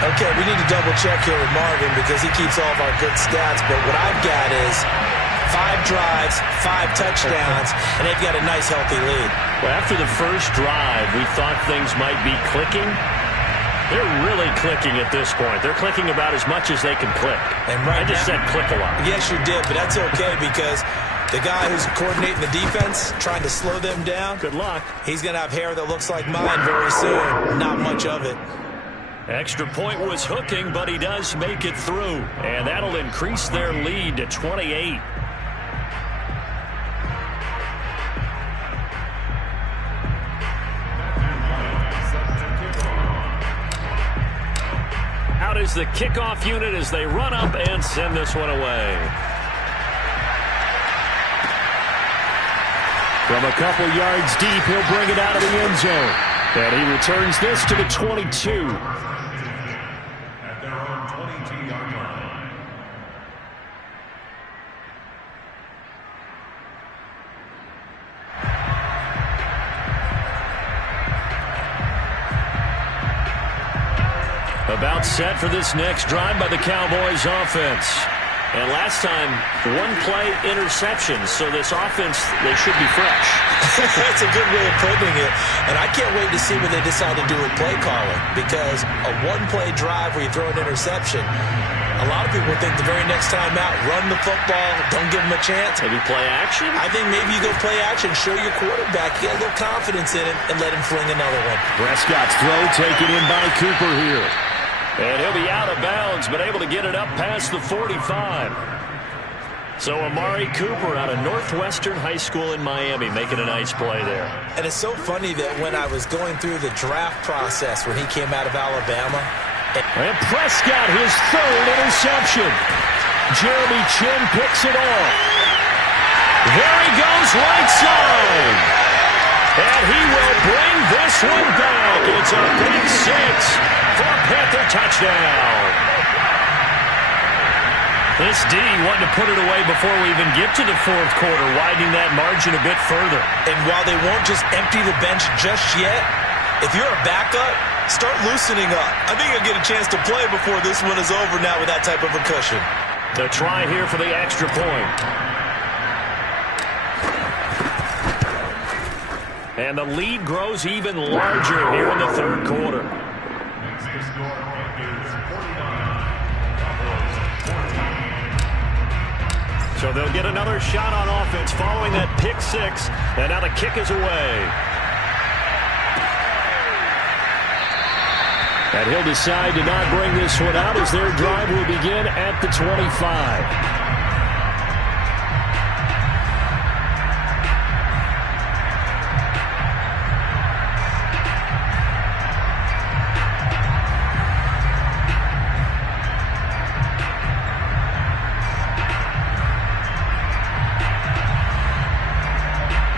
Okay, we need to double check here with Marvin because he keeps all of our good stats, but what I've got is 5 drives, 5 touchdowns, and they've got a nice, healthy lead. Well, after the first drive, we thought things might be clicking. They're really clicking at this point. They're clicking about as much as they can click. And right I just said click a lot. Yes, you did, but that's okay because the guy who's coordinating the defense, trying to slow them down, good luck. He's going to have hair that looks like mine very soon. Not much of it. Extra point was hooking, but he does make it through. And that'll increase their lead to 28. Out is the kickoff unit as they run up and send this one away. From a couple yards deep, he'll bring it out of the end zone. And he returns this to the 22. At their own 22-yard line. About set for this next drive by the Cowboys offense. And last time, 1-play interception. So this offense, they should be fresh. That's a good way of putting it. And I can't wait to see what they decide to do with play calling. Because a 1-play drive where you throw an interception, a lot of people think the very next time out, run the football, don't give them a chance. Maybe play action? I think maybe you go play action, show your quarterback, get a little confidence in it, and let him fling another one. Prescott's throw taken in by Cooper here. And he'll be out of bounds, but able to get it up past the 45. So Amari Cooper out of Northwestern High School in Miami making a nice play there. And it's so funny that when I was going through the draft process when he came out of Alabama. And Prescott, his 3rd interception. Jeremy Chin picks it off. There he goes right side. And he will bring this one back. It's a big 6. For a Panther touchdown. This D wanted to put it away before we even get to the 4th quarter, widening that margin a bit further. And while they won't just empty the bench just yet, if you're a backup, start loosening up. I think you'll get a chance to play before this one is over now with that type of a cushion. The try here for the extra point. And the lead grows even larger here in the 3rd quarter. So they'll get another shot on offense following that pick 6. And now the kick is away. And he'll decide to not bring this one out as their drive will begin at the 25.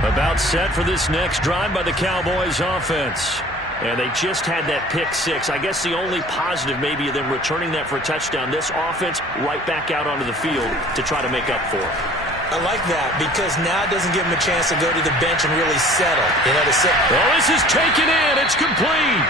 About set for this next drive by the Cowboys offense. And they just had that pick 6. I guess the only positive maybe of them returning that for a touchdown. This offense right back out onto the field to try to make up for it. I like that because now it doesn't give them a chance to go to the bench and really settle. You know, to sit. Oh, this is taken in. It's complete.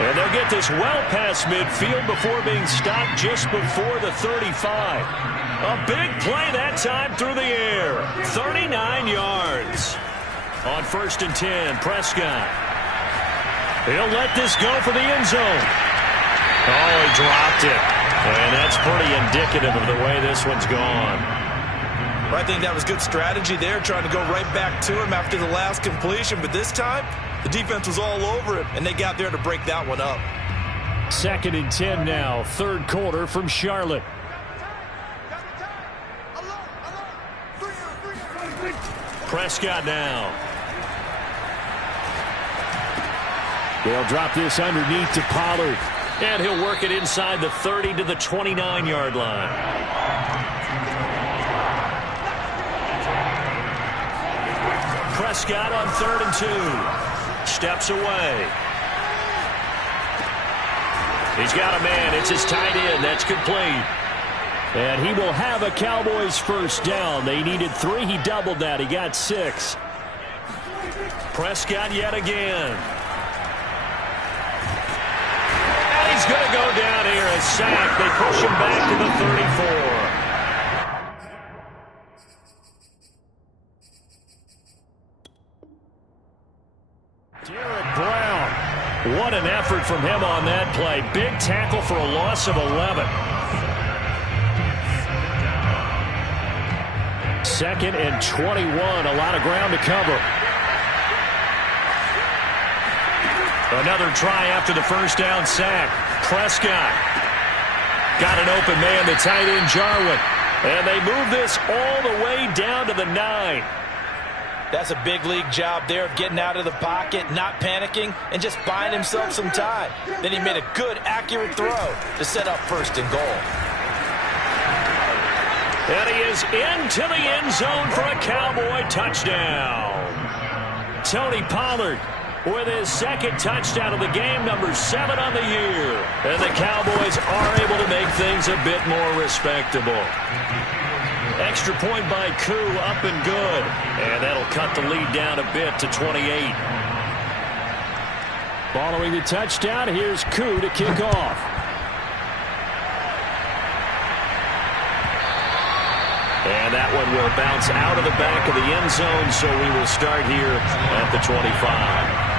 And they'll get this well past midfield before being stopped just before the 35. A big play that time through the air. 39 yards. On 1st and 10, Prescott. He'll let this go for the end zone. Oh, he dropped it. And that's pretty indicative of the way this one's gone. I think that was good strategy there, trying to go right back to him after the last completion. But this time, the defense was all over him, and they got there to break that one up. 2nd and 10 now, 3rd quarter from Charlotte. Prescott now. They'll drop this underneath to Pollard. And he'll work it inside the 30 to the 29-yard line. Prescott on 3rd and 2. Steps away. He's got a man. It's his tight end. That's complete. And he will have a Cowboys first down. They needed 3. He doubled that. He got 6. Prescott yet again. And he's going to go down a sack. They push him back to the 34. Derek Brown. What an effort from him on that play. Big tackle for a loss of 11. Second and 21. A lot of ground to cover. Another try after the first down sack. Prescott got an open man, the tight end Jarwin. And they move this all the way down to the 9. That's a big league job there of getting out of the pocket, not panicking, and just buying himself some time. Then he made a good, accurate throw to set up first and goal. And he is into the end zone for a Cowboy touchdown. Tony Pollard with his second touchdown of the game, number 7 on the year. And the Cowboys are able to make things a bit more respectable. Extra point by Koo, up and good. And that'll cut the lead down a bit to 28. Following the touchdown, here's Koo to kick off. And that one will bounce out of the back of the end zone, so we will start here at the 25.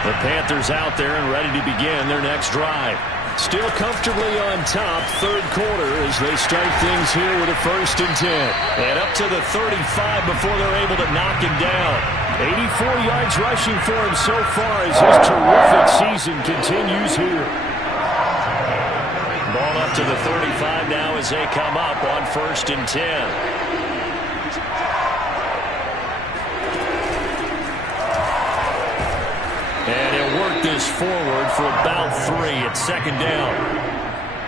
The Panthers out there and ready to begin their next drive. Still comfortably on top, third quarter, as they start things here with a 1st and 10. And up to the 35 before they're able to knock him down. 84 yards rushing for him so far as his terrific season continues here. Ball up to the 35 now as they come up on 1st and 10. And he'll work this forward for about 3 at 2nd down.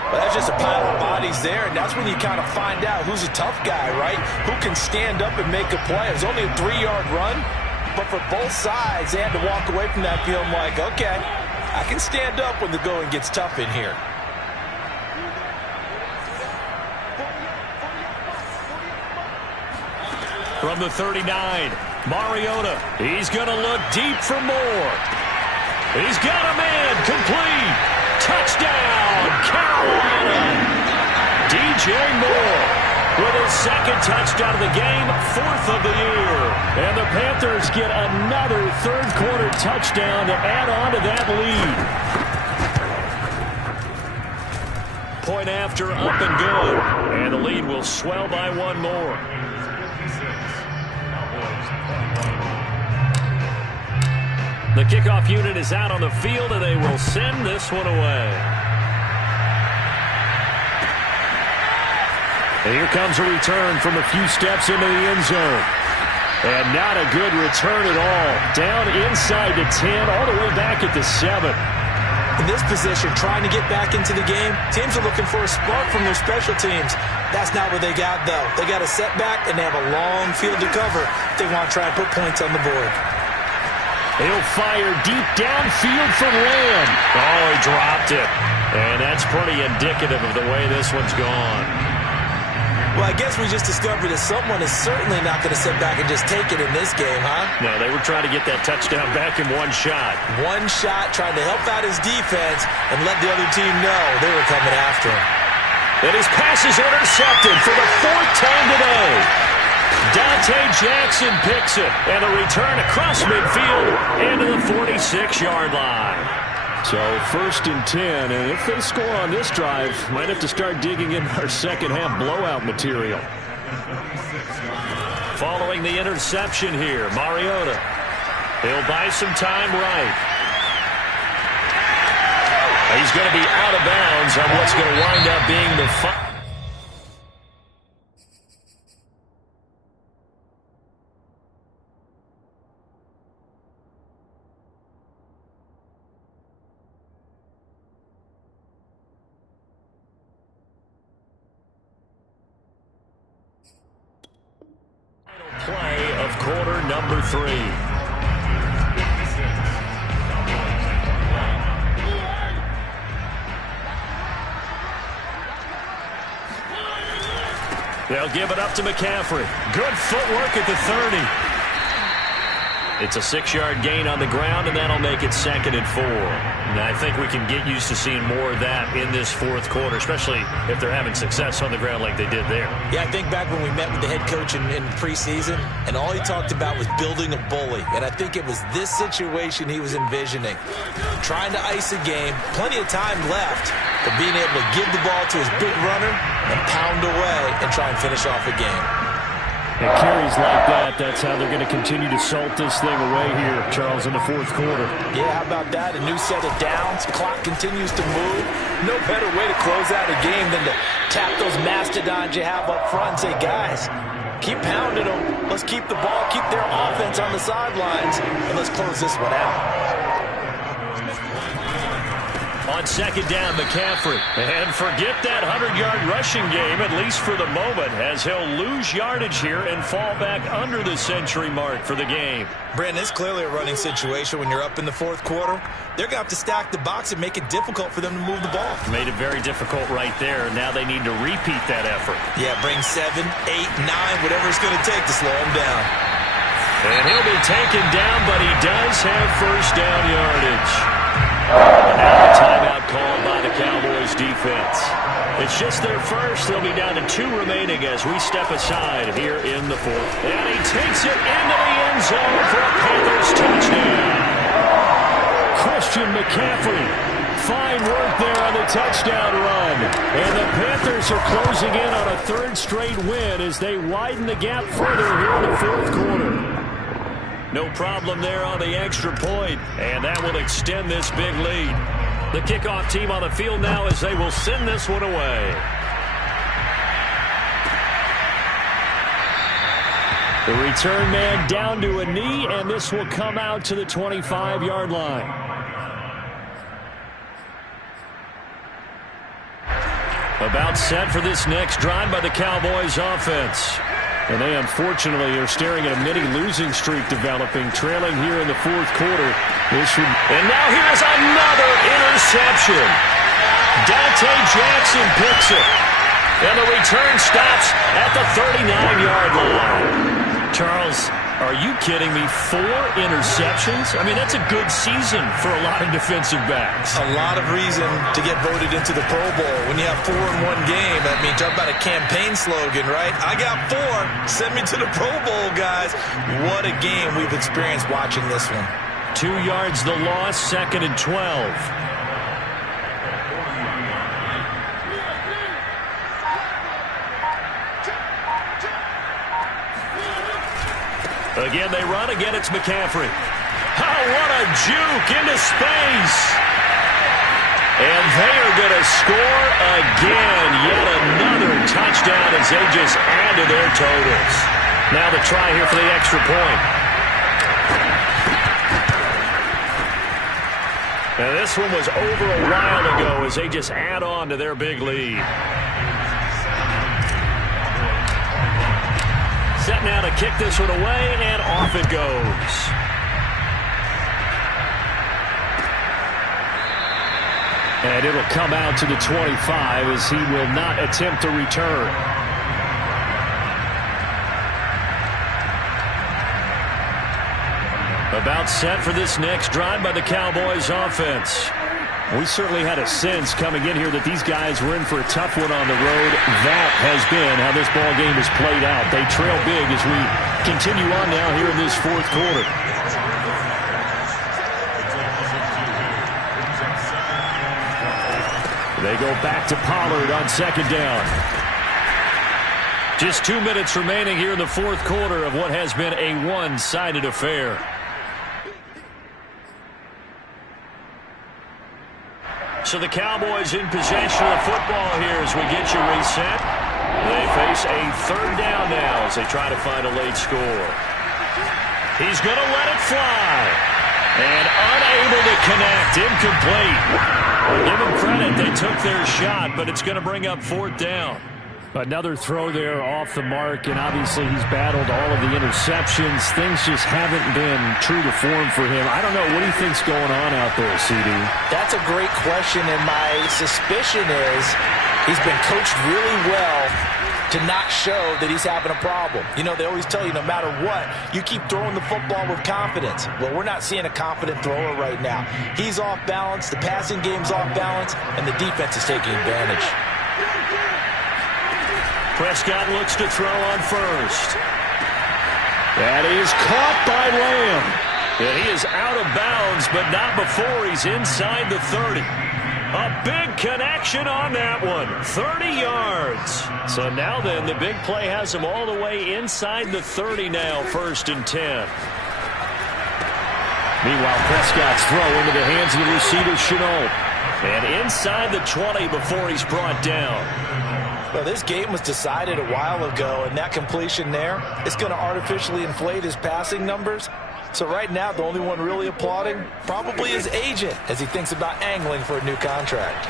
Well, that's just a pile of bodies there, and that's when you kind of find out who's a tough guy, right? Who can stand up and make a play. It was only a 3-yard run, but for both sides, they had to walk away from that feeling like, okay, I can stand up when the going gets tough in here. From the 39, Mariota. He's going to look deep for more. He's got a man, complete. Touchdown, Carolina. DJ Moore with his second touchdown of the game, 4th of the year. And the Panthers get another third-quarter touchdown to add on to that lead. Point after, up and good. And the lead will swell by 1 more. The kickoff unit is out on the field, and they will send this one away. And here comes a return from a few steps into the end zone. And not a good return at all. Down inside the 10, all the way back at the 7. In this position, trying to get back into the game, teams are looking for a spark from their special teams. That's not what they got, though. They got a setback, and they have a long field to cover if they want to try and put points on the board. He'll fire deep downfield for Lamb. Oh, he dropped it. And that's pretty indicative of the way this one's gone. Well, I guess we just discovered that someone is certainly not going to sit back and just take it in this game, huh? No, they were trying to get that touchdown back in one shot. One shot, trying to help out his defense and let the other team know they were coming after him. And his pass is intercepted for the 4th time today. Dante Jackson picks it, and a return across midfield into the 46-yard line. So 1st and 10, and if they score on this drive, might have to start digging in our second-half blowout material. Following the interception here, Mariota. He'll buy some time right. He's going to be out of bounds on what's going to wind up being the final. Play of quarter number 3. They'll give it up to McCaffrey. Good footwork at the 30. It's a 6-yard gain on the ground, and that'll make it 2nd and 4. And I think we can get used to seeing more of that in this fourth quarter, especially if they're having success on the ground like they did there. Yeah, I think back when we met with the head coach in preseason, and all he talked about was building a bully. And I think it was this situation he was envisioning. Trying to ice a game, plenty of time left, but being able to give the ball to his big runner and pound away and try and finish off a game. And carries like that, that's how they're going to continue to salt this thing away here, Charles, in the fourth quarter. Yeah, how about that? A new set of downs. Clock continues to move. No better way to close out a game than to tap those mastodons you have up front and say, guys, keep pounding them. Let's keep the ball, keep their offense on the sidelines, and let's close this one out. On 2nd down, McCaffrey. And forget that 100-yard rushing game, at least for the moment, as he'll lose yardage here and fall back under the century mark for the game. Brandon, it's clearly a running situation when you're up in the fourth quarter. They're going to have to stack the box and make it difficult for them to move the ball. Made it very difficult right there. Now they need to repeat that effort. Yeah, bring 7, 8, 9, whatever it's going to take to slow him down. And he'll be taken down, but he does have first down yardage. And now a timeout called by the Cowboys defense. It's just their first. They'll be down to 2 remaining as we step aside here in the fourth. And he takes it into the end zone for a Panthers touchdown. Christian McCaffrey. Fine work there on the touchdown run. And the Panthers are closing in on a 3rd straight win as they widen the gap further here in the fourth quarter. No problem there on the extra point, and that will extend this big lead. The kickoff team on the field now as they will send this one away. The return man down to a knee, and this will come out to the 25-yard line. About set for this next drive by the Cowboys offense. And they, unfortunately, are staring at a mini-losing streak developing, trailing here in the fourth quarter. And now here's another interception. Dante Jackson picks it. And the return stops at the 39-yard line. Charles, are you kidding me? 4 interceptions? I mean, that's a good season for a lot of defensive backs. A lot of reason to get voted into the Pro Bowl. When you have 4 in one game, I mean, talk about a campaign slogan, right? I got 4. Send me to the Pro Bowl, guys. What a game we've experienced watching this one. 2 yards the loss, 2nd and 12. Again, they run. Again, it's McCaffrey. Oh, what a juke into space. And they are going to score again. Yet another touchdown as they just add to their totals. Now the try here for the extra point. And this one was over a while ago as they just add on to their big lead. Set now to kick this one away, and off it goes. And it'll come out to the 25 as he will not attempt to return. About set for this next drive by the Cowboys offense. We certainly had a sense coming in here that these guys were in for a tough one on the road. That has been how this ball game has played out. They trail big as we continue on now here in this fourth quarter. They go back to Pollard on 2nd down. Just 2 minutes remaining here in the fourth quarter of what has been a one-sided affair. So the Cowboys in possession of the football here as we get you reset. They face a 3rd down now as they try to find a late score. He's going to let it fly. And unable to connect. Incomplete. Give them credit. They took their shot, but it's going to bring up 4th down. Another throw there off the mark, and obviously he's battled all of the interceptions. Things just haven't been true to form for him. I don't know. What do you think's going on out there, CD? That's a great question, and my suspicion is he's been coached really well to not show that he's having a problem. You know, they always tell you no matter what, you keep throwing the football with confidence. Well, we're not seeing a confident thrower right now. He's off balance, the passing game's off balance, and the defense is taking advantage. Prescott looks to throw on first. That is caught by Lamb. And he is out of bounds, but not before he's inside the 30. A big connection on that one. 30 yards. So now then, the big play has him all the way inside the 30 now, 1st and 10. Meanwhile, Prescott's throw into the hands of the receiver, Shenault. And inside the 20 before he's brought down. Well, this game was decided a while ago, and that completion there is going to artificially inflate his passing numbers. So right now, the only one really applauding probably his agent as he thinks about angling for a new contract.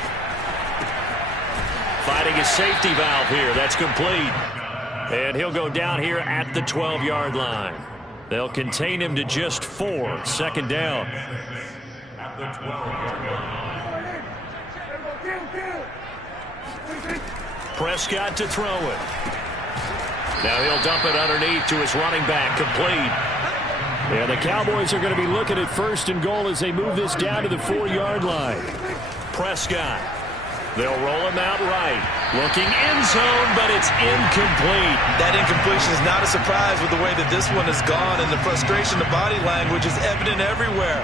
Finding his safety valve here. That's complete. And he'll go down here at the 12-yard line. They'll contain him to just 4. 2nd down. At the 12-yard line. Prescott to throw it. Now he'll dump it underneath to his running back. Complete. Yeah, the Cowboys are going to be looking at 1st and goal as they move this down to the 4-yard line. Prescott. They'll roll him out right. Looking end zone, but it's incomplete. That incompletion is not a surprise with the way that this one has gone, and the frustration, the body language is evident everywhere.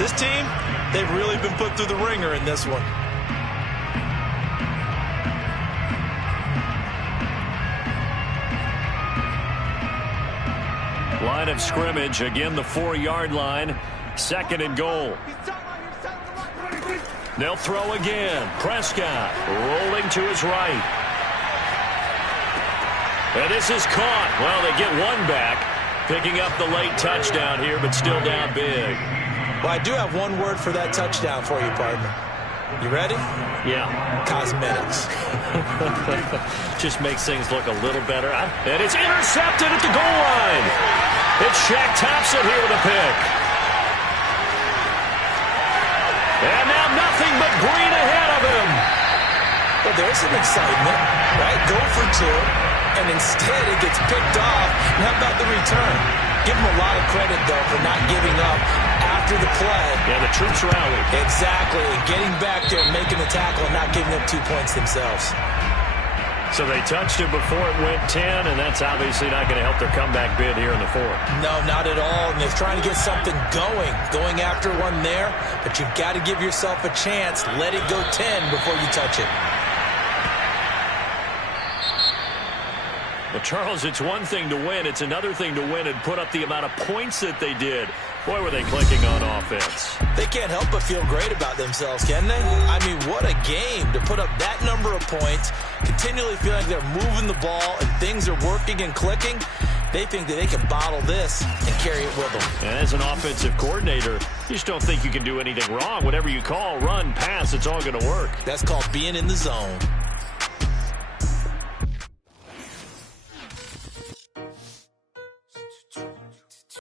This team, they've really been put through the ringer in this one. Line of scrimmage, again the 4-yard line. 2nd and goal. They'll throw again. Prescott rolling to his right. And this is caught. Well, they get one back. Picking up the late touchdown here, but still down big. Well, I do have one word for that touchdown for you, partner. You ready? Yeah. Cosmetics. Just makes things look a little better. And it's intercepted at the goal line. It's Shaq Thompson here with a pick. And now nothing but green ahead of him. Well, there's some excitement, right? Go for 2, and instead it gets picked off. And how about the return? Give him a lot of credit, though, for not giving up after the play. Yeah, the troops rallied. Exactly, and getting back there, making the tackle, and not giving up 2 points themselves. So they touched him before it went 10, and that's obviously not going to help their comeback bid here in the 4th. No, not at all, and they're trying to get something going after one there, but you've got to give yourself a chance. Let it go 10 before you touch it. Well, Charles, it's one thing to win. It's another thing to win and put up the amount of points that they did. Boy, were they clicking on offense. They can't help but feel great about themselves, can they? I mean, what a game to put up that number of points, continually feeling like they're moving the ball and things are working and clicking. They think that they can bottle this and carry it with them. And as an offensive coordinator, you just don't think you can do anything wrong. Whatever you call, run, pass, it's all going to work. That's called being in the zone.